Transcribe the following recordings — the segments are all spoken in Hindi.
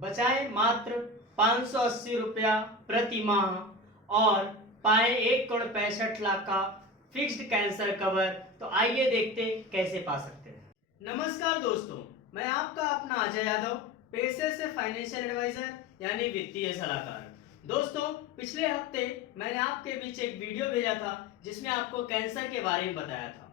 बचाए मात्र 580 रुपया प्रति माह और पाए 1,65,00,000 का फिक्स्ड कैंसर कवर। तो आइए देखते कैसे पा सकते हैं। नमस्कार दोस्तों, मैं आपका अपना अजय यादव, पेशे से फाइनेंशियल एडवाइजर यानी वित्तीय सलाहकार। दोस्तों, पिछले हफ्ते मैंने आपके बीच एक वीडियो भेजा था जिसमें आपको कैंसर के बारे में बताया था।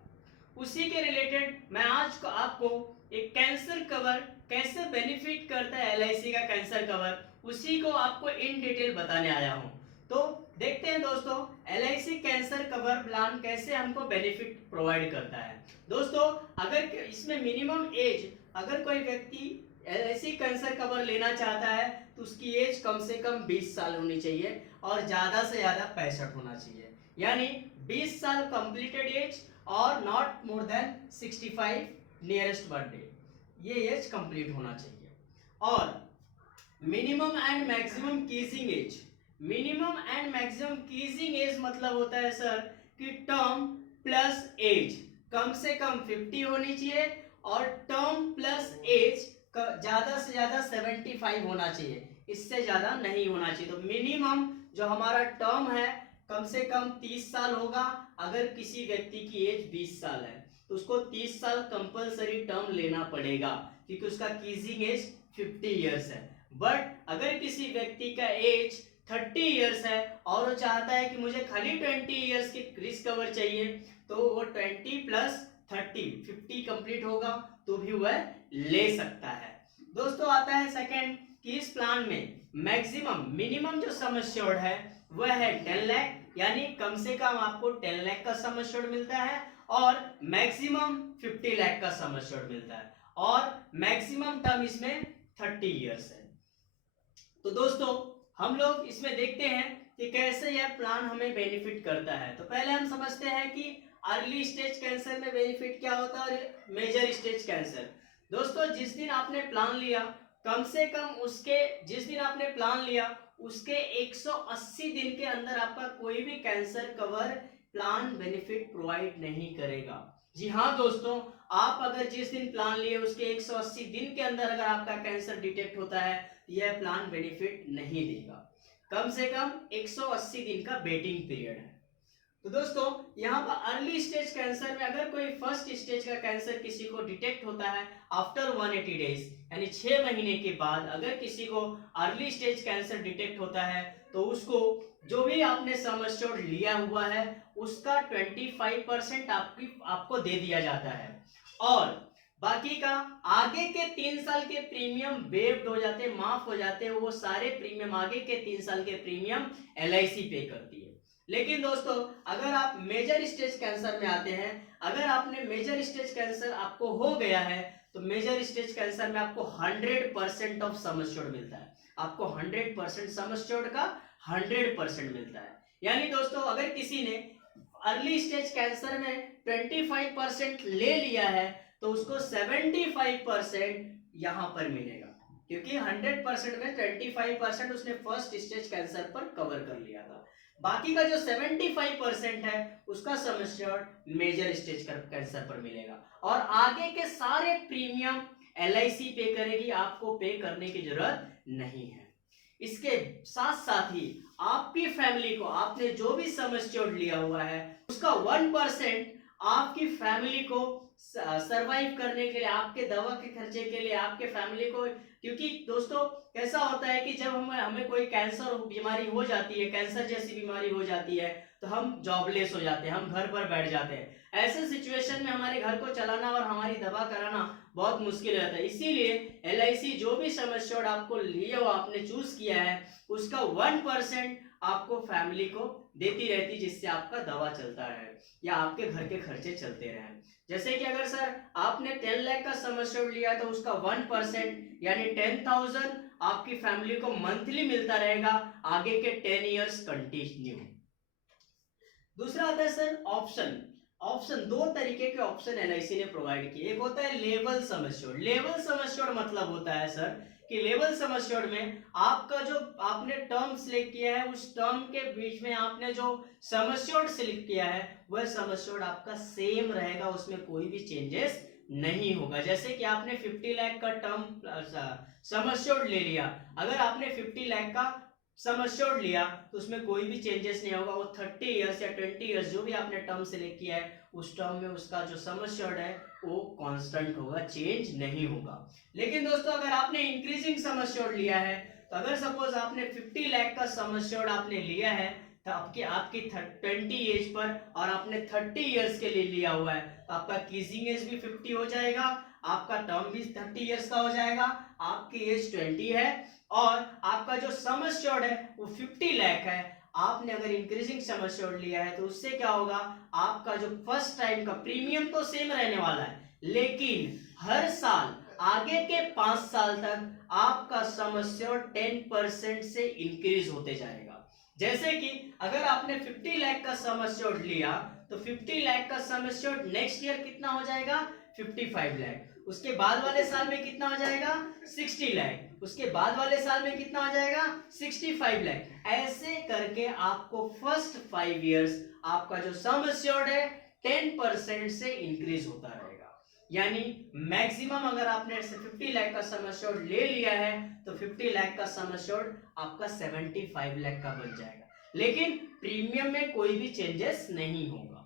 उसी के रिलेटेड मैं आज को आपको एक कैंसर कवर कैसे बेनिफिट करता है एलआईसी का कैंसर कवर, उसी को आपको इन डिटेल बताने आया हूं। तो देखते हैं दोस्तों, एलआईसी कैंसर कवर प्लान कैसे हमको बेनिफिट प्रोवाइड करता है। दोस्तों, अगर इसमें मिनिमम एज, अगर कोई व्यक्ति एलआईसी कैंसर कवर लेना चाहता है तो उसकी एज कम से कम 20 साल होनी चाहिए और ज्यादा से ज्यादा 65 होना चाहिए, यानी 20 साल कंप्लीटेड एज और not more than 65 nearest birthday, ये एज कंप्लीट होना चाहिए। और minimum and maximum ceasing age, minimum and maximum ceasing age मतलब होता है सर कि टर्म प्लस एज कम से कम 50 होनी चाहिए और टर्म प्लस एज ज्यादा से ज्यादा 75 होना चाहिए, इससे ज्यादा नहीं होना चाहिए। तो मिनिमम जो हमारा टर्म है कम से कम 30 साल होगा। अगर किसी व्यक्ति की एज 20 साल है तो उसको 30 साल कंपलसरी टर्म लेना पड़ेगा क्योंकि उसका कीजिंग एज 50 इयर्स है। बट अगर किसी व्यक्ति का एज 30 इयर्स है और वो चाहता है कि मुझे खाली 20 इयर्स की रिस्क कवर चाहिए, तो वो 20 प्लस 30 50 कंप्लीट होगा तो भी वह ले सकता है। दोस्तों, आता है सेकंड कि इस प्लान में मैक्सिमम मिनिमम जो सम एश्योर्ड है वह है 10 लाख, यानी कम से कम आपको 10 लाख का सम एश्योर्ड मिलता है और मैक्सिमम 50 लाख का सम एश्योर्ड मिलता है और मैक्सिमम टर्म इसमें 30 इयर्स है। तो दोस्तों, हम लोग इसमें देखते हैं कि कैसे यह प्लान हमें बेनिफिट करता है। तो पहले हम समझते हैं कि अर्ली स्टेज कैंसर में बेनिफिट क्या होता है और मेजर स्टेज कैंसर। दोस्तों, जिस दिन आपने प्लान लिया, कम से कम उसके जिस दिन आपने प्लान लिया उसके 180 दिन के अंदर आपका कोई भी cancer cover plan benefit provide नहीं करेगा। जी हाँ दोस्तों, आप अगर जिस दिन प्लान लिए उसके 180 दिन के अंदर अगर आपका कैंसर डिटेक्ट होता है, यह प्लान बेनिफिट नहीं देगा। कम से कम 180 दिन का वेटिंग पीरियड है। तो दोस्तों, यहाँ पर अर्ली स्टेज कैंसर में अगर कोई फर्स्ट स्टेज का कैंसर किसी को डिटेक्ट होता है आफ्टर 180 डेज, यानी 6 महीने के बाद अगर किसी को अर्ली स्टेज कैंसर डिटेक्ट होता है तो उसको जो भी आपने सम एश्योर्ड लिया हुआ है उसका 25% आपको दे दिया जाता है और बाकी का आगे के 3 साल के प्रीमियम वेव्ड हो जाते, माफ हो जाते, वो सारे प्रीमियम आगे के 3 साल के प्रीमियम एलआईसी पे करती है। लेकिन दोस्तों, अगर आप मेजर स्टेज कैंसर में आते हैं, अगर आपने मेजर स्टेज कैंसर आपको हो गया है तो मेजर स्टेज कैंसर में आपको 100% ऑफ सम एश्योर्ड मिलता है। आपको 100% सम एश्योर्ड का 100% मिलता है। यानी दोस्तों, अगर किसी ने अर्ली स्टेज कैंसर में 25% ले लिया है तो उसको 75% यहां पर मिलेगा, क्योंकि 100% में 25% उसने फर्स्ट स्टेज कैंसर पर कवर कर लिया था। बाकी का जो 75% है उसका sum assured major stage cancer पर मिलेगा और आगे के सारे प्रीमियम एलआईसी पे करेगी, आपको पे करने की जरूरत नहीं है। इसके साथ साथ ही आपकी फैमिली को, आपने जो भी सम एश्योर्ड लिया हुआ है उसका 1% आपकी फैमिली को सरवाइव करने के लिए, आपके दवा के खर्चे के लिए, आपके फैमिली को, क्योंकि दोस्तों कैसा होता है कि जब हमें कोई कैंसर बीमारी हो जाती है, कैंसर जैसी बीमारी हो जाती है तो हम जॉबलेस हो जाते हैं, हम घर पर बैठ जाते हैं। ऐसे सिचुएशन में हमारे घर को चलाना और हमारी दवा कराना बहुत मुश्किल रहता है। इसीलिए एलआईसी जो भी सम एश्योर्ड आपको लिया हुआ, आपने चूज किया है, उसका 1% आपको फैमिली को देती रहती, जिससे आपका दवा चलता रहे या आपके घर के खर्चे चलते रहे। जैसे कि अगर सर आपने 10 लाख का सम एश्योर्ड लिया तो उसका 1% यानी 10,000 आपकी फैमिली को मंथली मिलता रहेगा आगे के 10 इयर्स कंटिन्यू। दूसरा आता है सर ऑप्शन। ऑप्शन, दो तरीके के ऑप्शन एलआईसी ने प्रोवाइड किए। एक होता है level sum assured. Level sum assured मतलब होता है सर कि लेवल सम एश्योर्ड में आपका जो आपने टर्म सिलेक्ट किया है उस टर्म के बीच में आपने जो सम एश्योर्ड सिलेक्ट किया है वह सम एश्योर्ड आपका सेम रहेगा, उसमें कोई भी चेंजेस नहीं होगा। जैसे कि आपने 50 लाख का टर्म सम एश्योर्ड ले लिया, अगर आपने 50 लाख का सम एश्योर्ड लिया तो उसमें कोई भी चेंजेस नहीं होगा। वो 30 इयर्स या 20 इयर्स जो भी आपने टर्म सेलेक्ट किया है उस टर्म में उसका जो सम एश्योर्ड है वो कांस्टेंट होगा, चेंज नहीं होगा। लेकिन दोस्तों अगर आपने इंक्रीजिंग सम एश्योर्ड लिया है, तो अगर सपोज आपने 50 लाख का सम एश्योर्ड आपने लिया है तो आपकी 20 एज पर और आपने 30 इयर्स के लिए लिया हुआ है, तो आपका कीजिंग एज भी 50 हो जाएगा, आपका टर्म भी 30 इयर्स का हो जाएगा, आपकी एज 20 है और आपका जो सम एश्योर्ड है वो 50 लाख है। आपने अगर इंक्रीजिंग सम एश्योर्ड लिया है तो उससे क्या होगा, आपका जो फर्स्ट टाइम का प्रीमियम तो सेम रहने वाला है, लेकिन हर साल आगे के 5 साल तक आपका सम एश्योर्ड 10% से इंक्रीज होते जाएगा। जैसे कि अगर आपने 50 लाख का सम एश्योर्ड लिया तो 50 लाख का सम एश्योर्ड नेक्स्ट ईयर कितना हो जाएगा, 55 लाख। उसके बाद वाले साल में कितना हो जाएगा, 60 लाख। उसके बाद वाले साल में कितना हो जाएगा, 65 लाख। ऐसे करके आपको फर्स्ट 5 इयर्स आपका जो सम एश्योर्ड है 10% से इंक्रीज होता रहेगा। यानी मैक्सिमम अगर आपने 50 लाख का सम एश्योर्ड ले लिया है तो 50 लाख का सम एश्योर्ड आपका 75 लाख का बन जाएगा, लेकिन प्रीमियम में कोई भी चेंजेस नहीं होगा।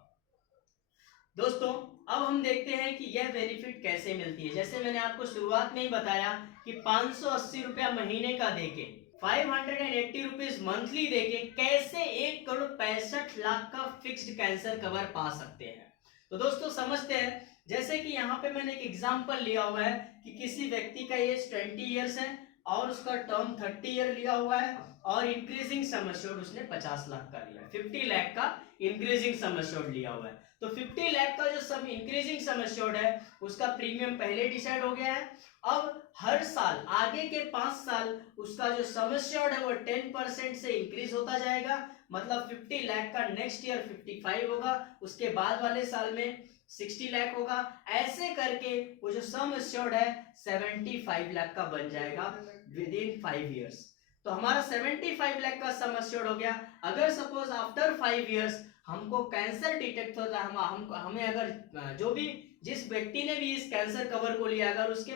दोस्तों अब हम देखते हैं कि यह बेनिफिट कैसे मिलती है। जैसे मैंने आपको शुरुआत में ही बताया कि 580 रुपया महीने का देके 580 रुपीज मंथली देके कैसे 1,65,00,000 का फिक्स्ड कैंसर कवर पा सकते हैं। तो दोस्तों समझते हैं, जैसे कि यहाँ पे मैंने एक एग्जांपल लिया हुआ है कि किसी व्यक्ति का एज 20 इयर्स है और उसका टर्म 30 ईयर लिया हुआ है और इंक्रीजिंग सम एश्योर्ड उसने 50 लाख का लिया है, 50 लाख का इंक्रीजिंग सम एश्योर्ड लिया हुआ है। तो 50 लाख का जो सब इंक्रीजिंग सम एश्योर्ड है उसका प्रीमियम पहले डिसाइड हो गया है। अब हर साल आगे के 5 साल उसका जो सम एश्योर्ड है वो 10% से इंक्रीज होता जाएगा, मतलब 50 लाख का नेक्स्ट ईयर 55 होगा, उसके बाद वाले साल में 60 लाख होगा। ऐसे करके वो जो सम एश्योर्ड है 75 लाख का बन जाएगा विद इन 5 इयर्स। तो हमारा 75 लाख का सम एश्योर्ड हो गया। अगर सपोज आफ्टर 5 इयर्स हमको कैंसर डिटेक्ट होता है, हमें अगर जो भी जिस व्यक्ति ने भी इस कैंसर कवर को लिया अगर उसके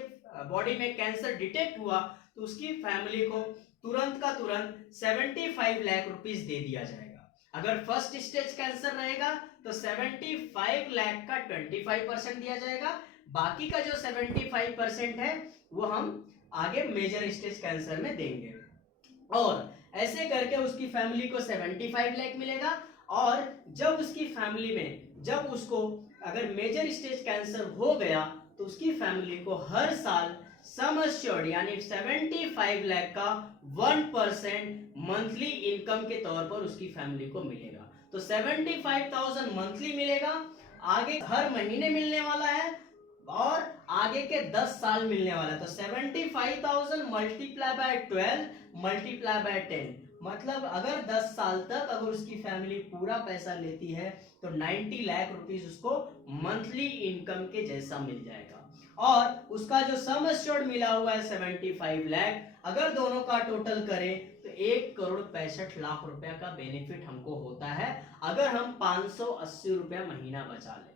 बॉडी में कैंसर डिटेक्ट हुआ तो उसकी फैमिली को तुरंत का तुरंत 75 लाख रुपीस दे दिया जाएगा। अगर फर्स्ट स्टेज कैंसर रहेगा तो 75 लाख का 25% दिया जाएगा, बाकी का जो 75% है वो हम आगे मेजर स्टेज कैंसर में देंगे। और ऐसे करके उसकी फैमिली को 75 लाख मिलेगा। और जब उसकी फैमिली में जब उसको अगर मेजर स्टेज कैंसर हो गया तो उसकी फैमिली को हर साल सम एश्योर्ड यानी 75 लाख का 1% मंथली इनकम के तौर पर उसकी फैमिली को मिलेगा। तो 75,000 मंथली मिलेगा, आगे हर महीने मिलने वाला है और आगे के 10 साल मिलने वाला है। तो 75,000 मल्टीप्लाई बाय 12 मल्टीप्लाई बाय 10, मतलब अगर 10 साल तक अगर उसकी फैमिली पूरा पैसा लेती है तो 90 लाख रुपीस उसको मंथली इनकम के जैसा मिल जाएगा। और उसका जो सम एश्योर्ड मिला हुआ है 75 लाख, अगर दोनों का टोटल करें तो 1,65,00,000 रुपया का बेनिफिट हमको होता है अगर हम 580 रुपया महीना बचा लें।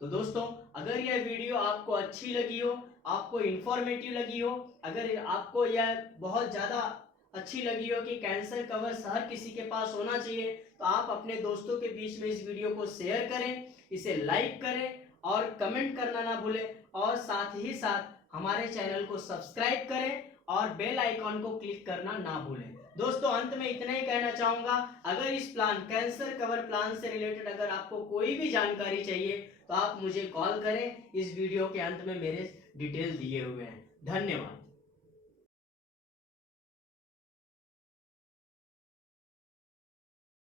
तो दोस्तों अगर यह वीडियो आपको अच्छी लगी हो, आपको इंफॉर्मेटिव लगी हो, अगर आपको यह बहुत ज्यादा अच्छी लगी हो कि कैंसर कवर हर किसी के पास होना चाहिए, तो आप अपने दोस्तों के बीच में इस वीडियो को शेयर करें, इसे लाइक करें और कमेंट करना ना भूलें और साथ ही साथ हमारे चैनल को सब्सक्राइब करें और बेल आइकॉन को क्लिक करना ना भूलें। दोस्तों अंत में इतना ही कहना चाहूंगा, अगर इस प्लान कैंसर कवर प्लान से रिलेटेड अगर आपको कोई भी जानकारी चाहिए तो आप मुझे कॉल करें। इस वीडियो के अंत में मेरे डिटेल दिए हुए हैं। धन्यवाद।